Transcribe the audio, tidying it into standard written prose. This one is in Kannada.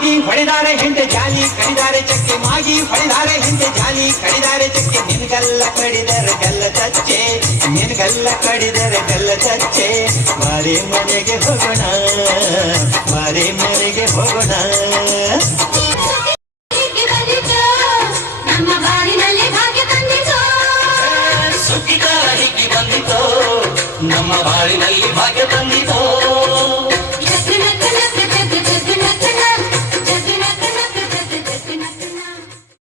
ಮಾಗಿ ಹೊಡೆದಾರೆ ಹಿಂದೆ ಜಾಲಿ ಕಡಿದಾರೆ ಚಕ್ಕೆ ಮಾಗಿ ಹೊಡೆದಾರೆ ಹಿಂದೆ ಜಾಲಿ ಕಡಿದಾರೆ ಚಕ್ಕೆ ನಿನ್ಗಲ್ಲ ಕಡಿದರೆ ಗಲ್ಲ ಚಚ್ಚೆ ನಿನ್ಗಲ್ಲ ಕಡಿದರೆ ಗಲ್ಲ ಚಚ್ಚೆ ಮಾರಿ ಮನೆಗೆ ಹೋಗೋಣ ಮಾರಿ ಮನೆಗೆ ಹೋಗೋಣ ನಮ್ಮ ಬಾಳಿನಲ್ಲಿ ಭಾಗ್ಯ ತಂದಿತು ಸುಗ್ಗಿಕಾಲ ಹಿಗ್ಗಿ ಬಂದಿತು ನಮ್ಮ ಬಾಳಿನಲ್ಲಿ ಭಾಗ್ಯ ತಂದಿತು